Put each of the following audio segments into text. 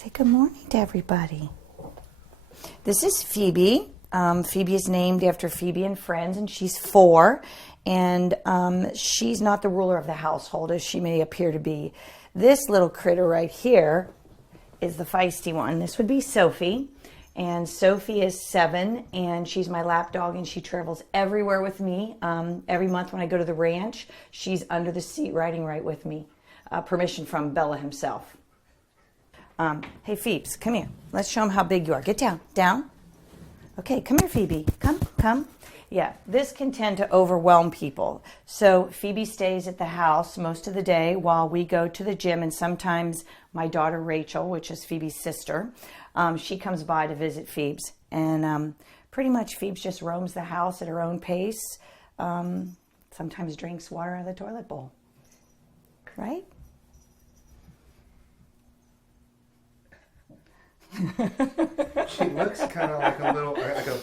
Say good morning to everybody. This is Phoebe. Phoebe is named after Phoebe and Friends, and she's 4. And she's not the ruler of the household, as she may appear to be. This little critter right here is the feisty one. This would be Sophie. And Sophie is 7, and she's my lap dog, and she travels everywhere with me. Every month when I go to the ranch, she's under the seat riding right with me. Permission from Bella himself. Hey, Phoebes, come here. Let's show them how big you are. Get down, down. Okay, come here, Phoebe. Come. Yeah, this can tend to overwhelm people. So Phoebe stays at the house most of the day while we go to the gym, and sometimes my daughter Rachel, which is Phoebe's sister, she comes by to visit Phoebes. And pretty much Phoebes just roams the house at her own pace, sometimes drinks water out of the toilet bowl. Right? She looks kind of like a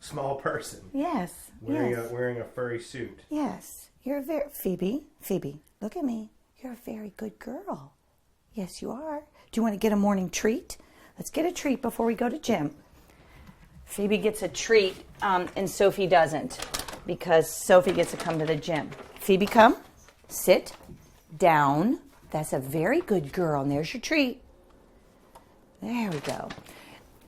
small person. Yes. Wearing a furry suit. Yes. You're a very Phoebe, look at me. You're a very good girl. Yes, you are. Do you want to get a morning treat? Let's get a treat before we go to gym. Phoebe gets a treat, and Sophie doesn't, because Sophie gets to come to the gym. Phoebe, come. Sit down. That's a very good girl, and there's your treat. There we go.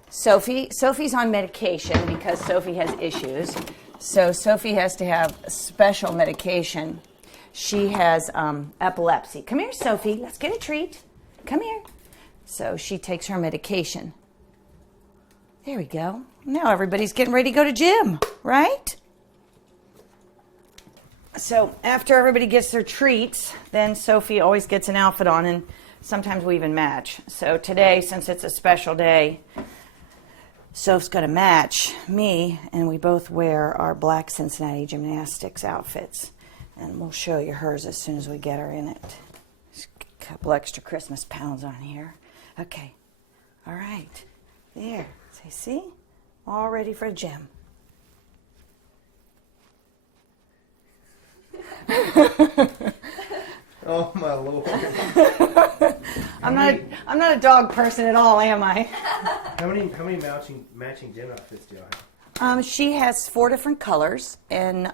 Sophie's on medication because Sophie has issues. So Sophie has to have special medication. She has epilepsy. Come here, Sophie. Let's get a treat. Come here. So she takes her medication. There we go. Now everybody's getting ready to go to gym, right? So after everybody gets their treats, then Sophie always gets an outfit on, and sometimes we even match. So today, since it's a special day, Soph's going to match me, and we both wear our black Cincinnati gymnastics outfits. And we'll show you hers as soon as we get her in it. Just a couple extra Christmas pounds on here. Okay. All right. There. Say, see? All ready for gym. Oh my Lord! I'm not a dog person at all, am I? How many matching gym outfits do you have? She has 4 different colors, and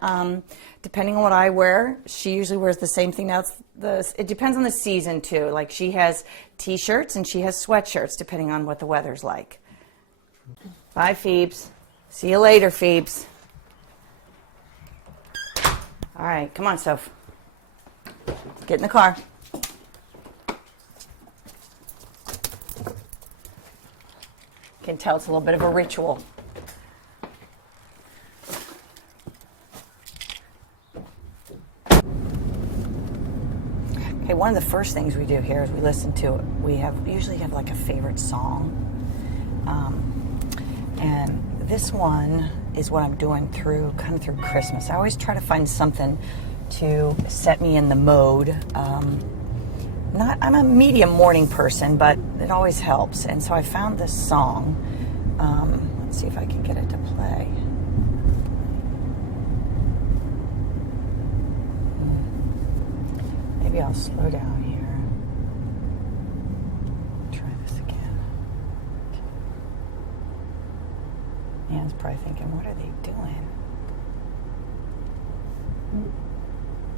depending on what I wear, she usually wears the same thing. Now it depends on the season too. Like she has T-shirts and she has sweatshirts, depending on what the weather's like. Bye, Phoebes. See you later, Phoebes. All right, come on, Soph. Get in the car. Can tell it's a little bit of a ritual. Okay, one of the first things we do here is we listen to it. We usually have like a favorite song. And this one is what I'm doing through Christmas. I always try to find something to set me in the mode. I'm a medium morning person, but it always helps. And so I found this song. Let's see if I can get it to play. Maybe I'll slow down here. Try this again. Anne's probably thinking, what are they doing?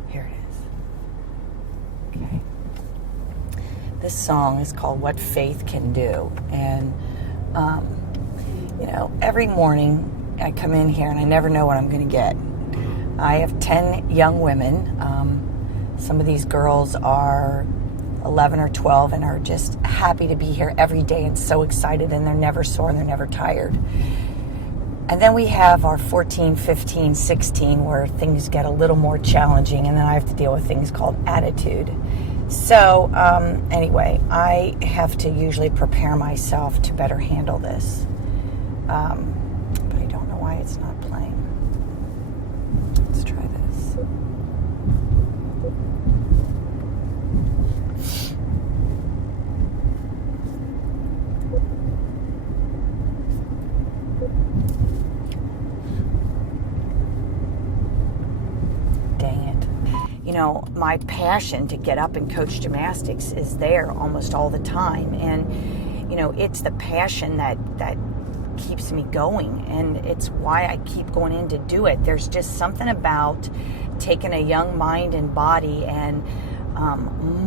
Here it is. Okay. This song is called What Faith Can Do. And, every morning I come in here and I never know what I'm going to get. I have 10 young women. Some of these girls are 11 or 12 and are just happy to be here every day and so excited, and they're never sore and they're never tired. And then we have our 14, 15, 16 where things get a little more challenging, and then I have to deal with things called attitude. So anyway, I have to usually prepare myself to better handle this. But I don't know why it's not playing. Let's try this. My passion to get up and coach gymnastics is there almost all the time. And, it's the passion that keeps me going, and it's why I keep going in to do it. There's just something about taking a young mind and body and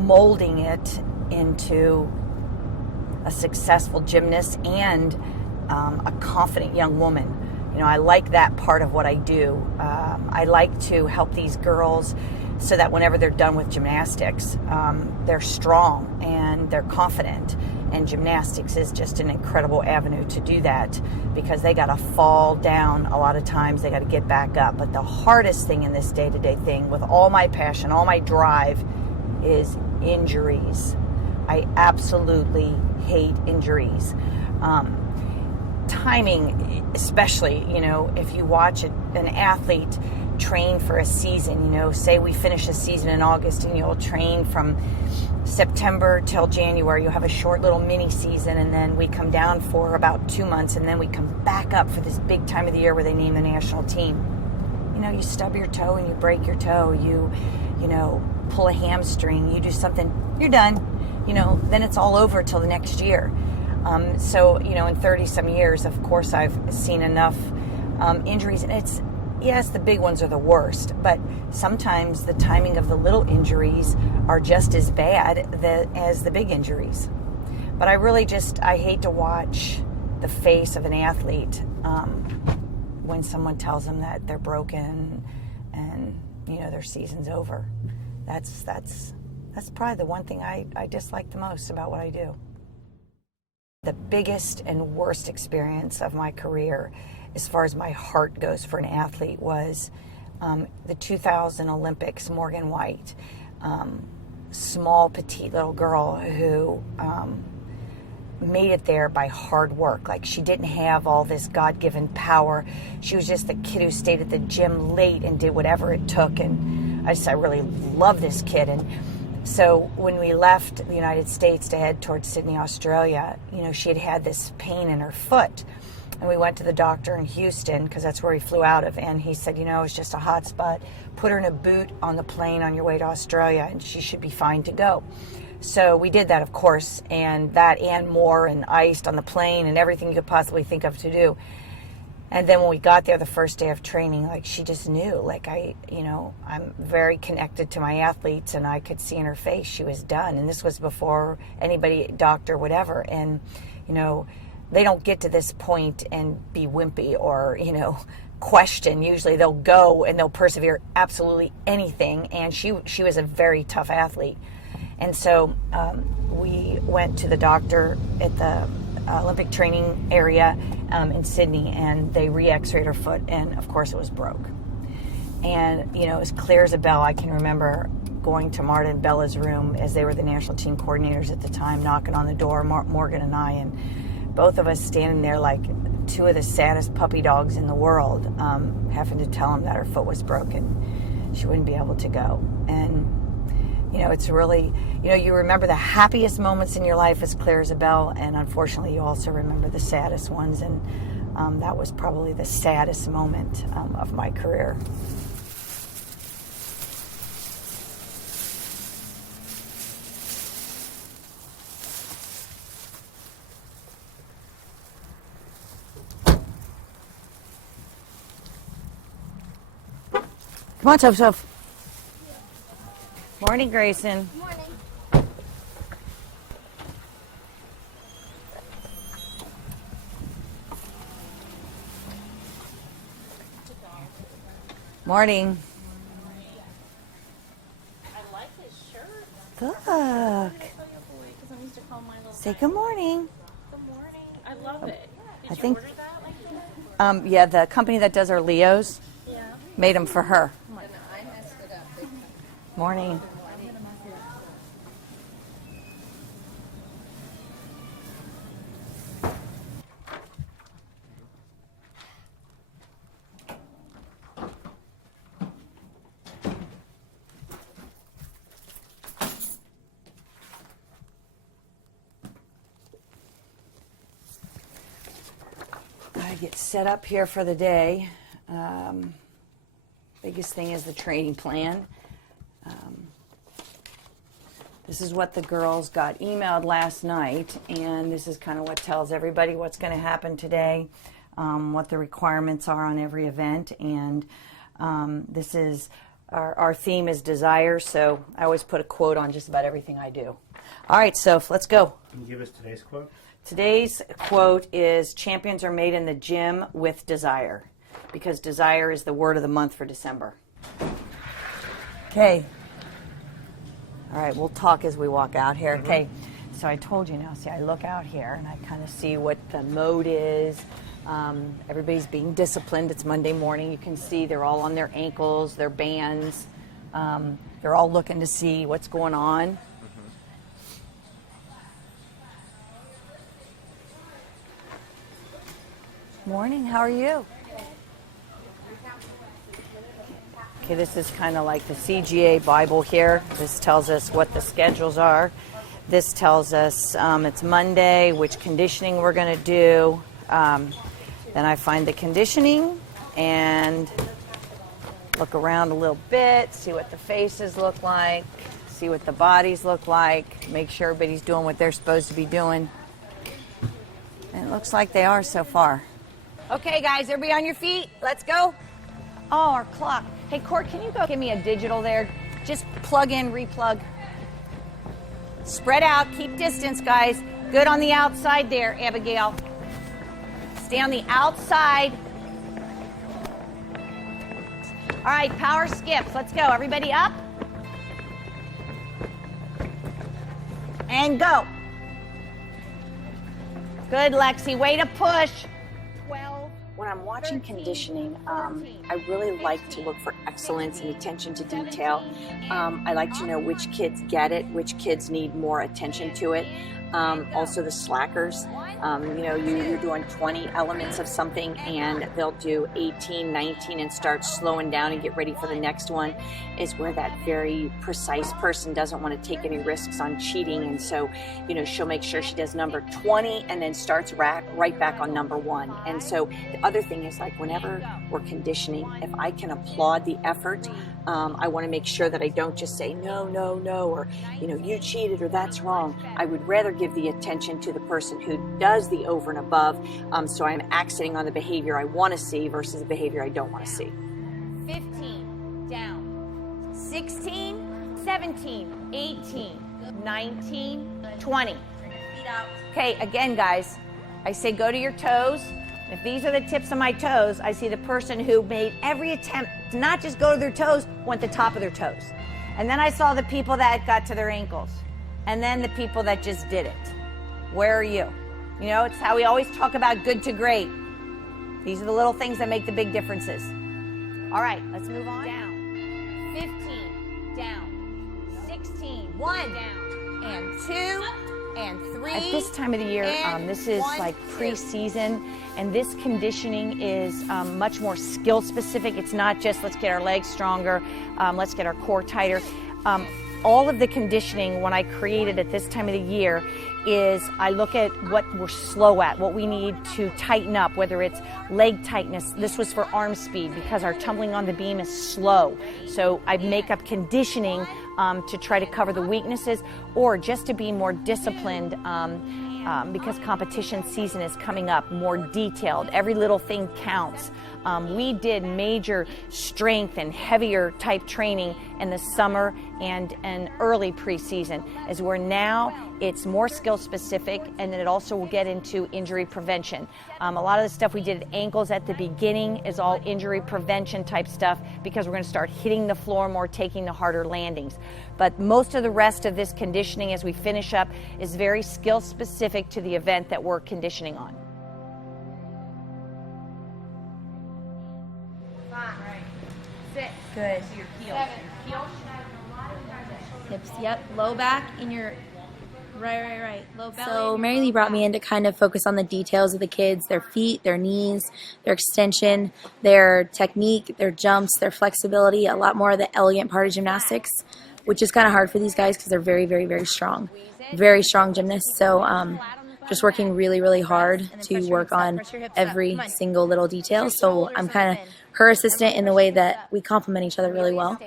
molding it into a successful gymnast and a confident young woman. I like that part of what I do. I like to help these girls so that whenever they're done with gymnastics, they're strong and they're confident. And gymnastics is just an incredible avenue to do that, because they got to fall down a lot of times. They got to get back up. But the hardest thing in this day-to-day thing, with all my passion, all my drive, is injuries. I absolutely hate injuries. Timing, especially, if you watch an athlete train for a season, say we finish a season in August and you'll train from September till January. You'll have a short little mini season, and then we come down for about 2 months, and then we come back up for this big time of the year where they name the national team. You stub your toe and you break your toe, you pull a hamstring, you do something, you're done. Then it's all over till the next year. So, in 30 some years, of course, I've seen enough injuries, and yes, the big ones are the worst, but sometimes the timing of the little injuries are just as bad as the big injuries. But I hate to watch the face of an athlete when someone tells them that they're broken and, their season's over. That's probably the one thing I dislike the most about what I do. The biggest and worst experience of my career, as far as my heart goes for an athlete, was the 2000 Olympics. Morgan White, small, petite little girl who made it there by hard work. Like, she didn't have all this God-given power. She was just the kid who stayed at the gym late and did whatever it took. And I really love this kid. And so when we left the United States to head towards Sydney, Australia, she had this pain in her foot. And we went to the doctor in Houston, because that's where he flew out of. And he said, it's just a hot spot. Put her in a boot on the plane on your way to Australia, and she should be fine to go. So we did that, of course, and that and more, and iced on the plane and everything you could possibly think of to do. And then when we got there the first day of training, she just knew, I'm very connected to my athletes, and I could see in her face she was done. And this was before anybody, doctor, whatever. And, they don't get to this point and be wimpy or, question. Usually they'll go and they'll persevere absolutely anything. And she was a very tough athlete. And so we went to the doctor at the Olympic training area in Sydney, and they re-x-rayed her foot, and of course it was broke. And as clear as a bell, I can remember going to Marta and Bella's room, as they were the national team coordinators at the time, knocking on the door, Morgan and I, and both of us standing there like two of the saddest puppy dogs in the world, having to tell them that her foot was broken. She wouldn't be able to go. And it's really, you remember the happiest moments in your life as clear as a bell, and unfortunately you also remember the saddest ones, and that was probably the saddest moment of my career. Come on, Soph. Morning, Grayson. Morning. Morning. I like his shirt. Look. Say good morning. Good morning. I love it. Did I you think- order that like that? Yeah, the company that does our Leos Yeah. made them for her. Morning. I get set up here for the day. Biggest thing is the training plan. This is what the girls got emailed last night, and this is kind of what tells everybody what's going to happen today, what the requirements are on every event, and this is our theme is desire, so I always put a quote on just about everything I do. All right, Soph, let's go. Can you give us today's quote? Today's quote is, champions are made in the gym with desire, because desire is the word of the month for December. Okay. All right, we'll talk as we walk out here. Okay, so I told you now, see, I look out here and I kind of see what the mode is. Everybody's being disciplined. It's Monday morning. You can see they're all on their ankles, their bands. They're all looking to see what's going on. Morning, how are you? Okay, this is kind of like the CGA Bible here. This tells us what the schedules are. This tells us it's Monday, which conditioning we're going to do. Then I find the conditioning and look around a little bit, see what the faces look like, see what the bodies look like, make sure everybody's doing what they're supposed to be doing. And it looks like they are so far. Okay, guys, everybody on your feet. Let's go. Oh, our clock. Hey, Court, can you go give me a digital there? Just plug in, replug. Spread out. Keep distance, guys. Good on the outside there, Abigail. Stay on the outside. All right, power skips. Let's go. Everybody up. And go. Good, Lexi. Way to push. 12. When I'm watching conditioning, I really like to look for excellence and attention to detail. I like to know which kids get it, which kids need more attention to it. Also the slackers, you're doing 20 elements of something and they'll do 18, 19 and start slowing down and get ready for the next one, is where that very precise person doesn't want to take any risks on cheating, and so she'll make sure she does number 20 and then starts right back on number 1. And so the other thing is, like, whenever we're conditioning, if I can applaud the effort, I want to make sure that I don't just say no, or you cheated or that's wrong. I would rather give the attention to the person who does the over and above, so I'm accenting on the behavior I want to see versus the behavior I don't want to see. 15, down. 16, 17, 18, 19, 20. Okay, again, guys, I say go to your toes. If these are the tips of my toes, I see the person who made every attempt to not just go to their toes, went to the top of their toes. And then I saw the people that got to their ankles. And then the people that just did it. Where are you? It's how we always talk about good to great. These are the little things that make the big differences. All right, let's move on. Down. 15. Down. 16. 1. Down. And 2. And 3. At this time of the year, this is like pre-season, and this conditioning is much more skill specific. It's not just let's get our legs stronger, let's get our core tighter. All of the conditioning, when I create it at this time of the year, is I look at what we're slow at, what we need to tighten up, whether it's leg tightness. This was for arm speed because our tumbling on the beam is slow. So I make up conditioning to try to cover the weaknesses, or just to be more disciplined because competition season is coming up, more detailed. Every little thing counts. We did major strength and heavier type training in the summer and early preseason, as where now it's more skill specific, and then it also will get into injury prevention. A lot of the stuff we did at ankles at the beginning is all injury prevention type stuff, because we're going to start hitting the floor more, taking the harder landings. But most of the rest of this conditioning as we finish up is very skill specific to the event that we're conditioning on. 5, 6. Good. So your heel. 7. Heel. Hips, yep. Low back in your right. Low belly. So Mary Lee brought me in to kind of focus on the details of the kids, their feet, their knees, their extension, their technique, their jumps, their flexibility, a lot more of the elegant part of gymnastics, which is kind of hard for these guys because they're very, very, very strong. Very strong gymnasts. So just working really, really hard to work on every single little detail. So I'm kind of her assistant in the way that we complement each other really well.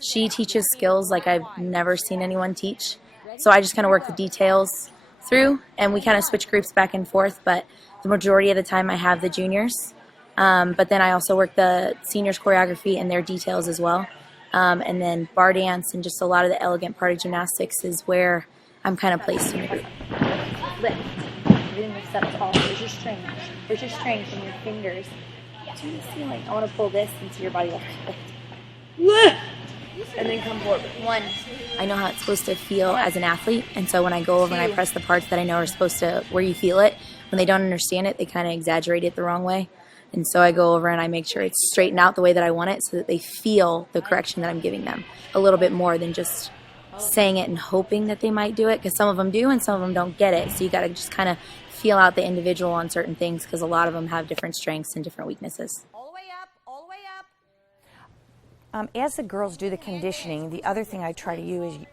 She teaches skills like I've never seen anyone teach. So I just kind of work the details through, and we kind of switch groups back and forth, but the majority of the time I have the juniors. But then I also work the seniors choreography and their details as well. And then bar dance and just a lot of the elegant part of gymnastics is where I'm kind of placed in the group. Lift. Everything lifts up tall. There's your strength. There's your strength in your fingers to the ceiling. I want to pull this into your body. Lift. And then come forward. 1. I know how it's supposed to feel as an athlete, and so when I go over and I press the parts that I know are supposed to, where you feel it, when they don't understand it, they kind of exaggerate it the wrong way. And so I go over and I make sure it's straightened out the way that I want it so that they feel the correction that I'm giving them a little bit more than just saying it and hoping that they might do it, because some of them do and some of them don't get it. So you got to just kind of feel out the individual on certain things, because a lot of them have different strengths and different weaknesses. All the way up, all the way up. As the girls do the conditioning, the other thing I try to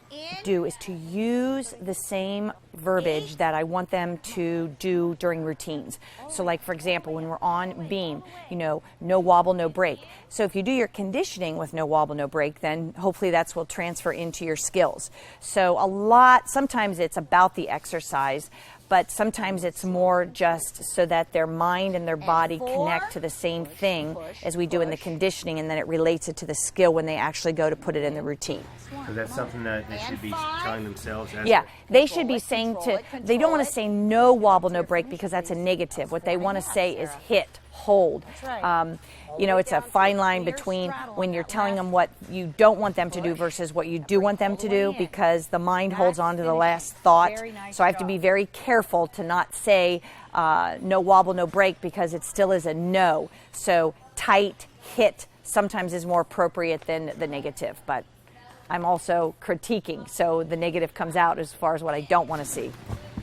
do is to use the same verbiage that I want them to do during routines. So like, for example, when we're on beam, no wobble, no break. So if you do your conditioning with no wobble, no break, then hopefully that's will transfer into your skills. So sometimes it's about the exercise, but sometimes it's more just so that their mind and their body connect to the same thing as we do in the conditioning, and then it relates it to the skill when they actually go to put it in the routine. So that's something that they should be telling themselves. Yeah, they should be saying they don't want to say no wobble, no break, because that's a negative. What they want to say is hit, hold. It's a fine line between when you're telling them what you don't want them to do versus what you do want them to do, because the mind holds on to the last thought. So I have to be very careful to not say no wobble, no break, because it still is a no. So tight, hit sometimes is more appropriate than the negative, but I'm also critiquing, so the negative comes out as far as what I don't want to see.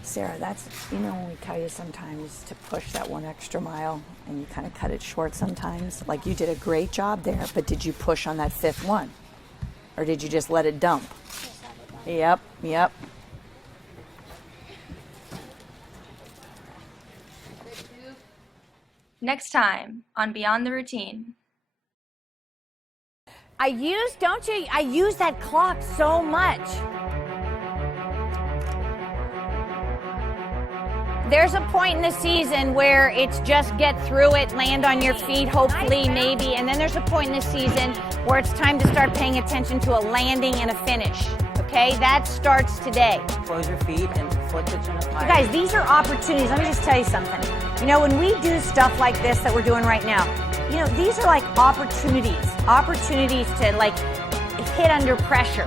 Sarah, that's, when we tell you sometimes to push that one extra mile and you kind of cut it short sometimes. Like, you did a great job there, but did you push on that 5th one? Or did you just let it dump? Yep. Next time on Beyond the Routine. I use that clock so much. There's a point in the season where it's just get through it, land on your feet, hopefully, maybe. And then there's a point in the season where it's time to start paying attention to a landing and a finish. Okay, that starts today. Close your feet and flick the chin up higher. You guys, these are opportunities. Let me just tell you something. When we do stuff like this that we're doing right now, these are like opportunities to hit under pressure.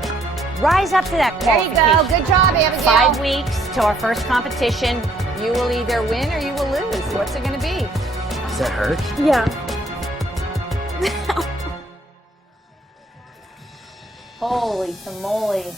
Rise up to that qualification. There you go. Good job, Abigail. 5 weeks to our first competition. You will either win or you will lose. What's it going to be? Does that hurt? Yeah. Holy tamale.